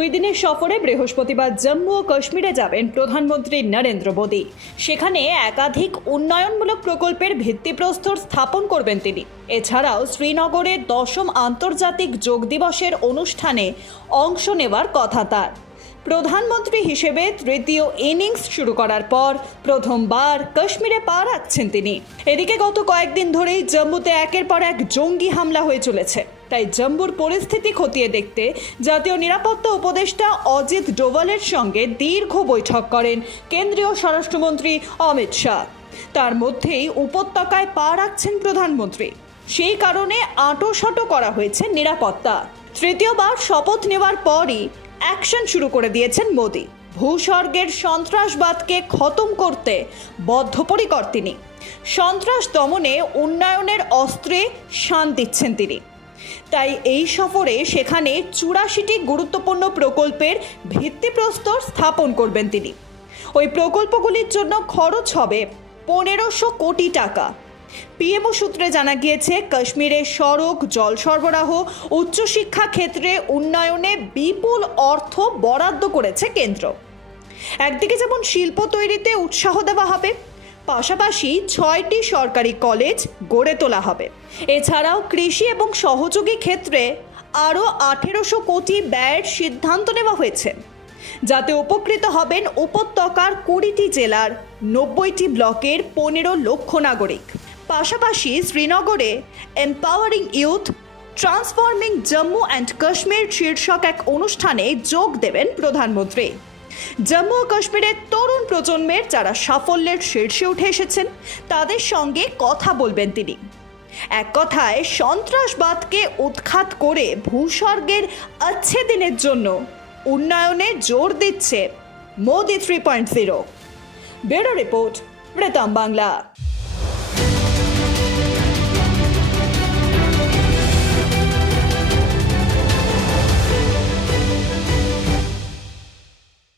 দুই দিনের সফরে বৃহস্পতিবার জম্মু ও কাশ্মীরে যাবেন প্রধানমন্ত্রী নরেন্দ্র মোদী। সেখানে একাধিক উন্নয়নমূলক প্রকল্পের ভিত্তিপ্রস্তর স্থাপন করবেন তিনি। এছাড়াও শ্রীনগরে দশম আন্তর্জাতিক যোগ দিবসের অনুষ্ঠানে অংশ নেওয়ার কথা তার। প্রধানমন্ত্রী হিসেবে তৃতীয় ইনিংস শুরু করার পর প্রথমবার কাশ্মীরে পা রাখছেন তিনি। এদিকে গত কয়েকদিন ধরেই জম্মুতে একের পর এক জঙ্গি হামলা হয়ে চলেছে। তাই জম্মুর পরিস্থিতি খতিয়ে দেখতে জাতীয় নিরাপত্তা উপদেষ্টা অজিত ডোভালের সঙ্গে দীর্ঘ বৈঠক করেন কেন্দ্রীয় স্বরাষ্ট্রমন্ত্রী অমিত শাহ। তার মধ্যেই উপত্যকায় পা রাখছেন প্রধানমন্ত্রী। সেই কারণে আঁটোসাঁটো করা হয়েছে নিরাপত্তা। তৃতীয়বার শপথ নেওয়ার পরই অ্যাকশন শুরু করে দিয়েছেন মোদী। ভূস্বর্গের সন্ত্রাসবাদকে খতম করতে বদ্ধপরিকর তিনি। সন্ত্রাস দমনে উন্নয়নের অস্ত্রে শান দিচ্ছেন তিনি। তাই এই সফরে সেখানে চুরাশিটি গুরুত্বপূর্ণ প্রকল্পের ভিত্তিপ্রস্তর স্থাপন করবেন তিনি। ওই প্রকল্পগুলির জন্য খরচ হবে পনেরোশো কোটি টাকা। পিএমও সূত্রে জানা গিয়েছে, কাশ্মীরে সড়ক, জল সরবরাহ, উচ্চশিক্ষা ক্ষেত্রে উন্নয়নে বিপুল অর্থ বরাদ্দ করেছে কেন্দ্র। একদিকে যেমন শিল্প তৈরিতে উৎসাহ দেওয়া হবে পাশাপাশি ছয়টি সরকারি কলেজ গড়ে তোলা হবে। এছাড়াও কৃষি এবং সহযোগী ক্ষেত্রে আরও আঠেরোশো কোটি ব্যয়ের সিদ্ধান্ত নেওয়া হয়েছে। যাতে উপকৃত হবেন উপত্যকার কুড়িটি জেলার নব্বইটি ব্লকের পনেরো লক্ষ নাগরিক। পাশাপাশি শ্রীনগরে empowering youth transforming Jammu and Kashmir শীর্ষক এক অনুষ্ঠানে যোগ দেবেন প্রধানমন্ত্রী। জম্মু ও কাশ্মীরের তরুণ প্রজন্মের যারা সাফল্যের শীর্ষে উঠে এসেছেন, তাদের সঙ্গে কথা বলবেন তিনি। এক কথায়, সন্ত্রাসবাদকে উৎখাত করে ভূস্বর্গের আচ্ছে দিনের জন্য উন্নয়নে জোর দিচ্ছে Modi three point zero bureau report, Pritam Bangla.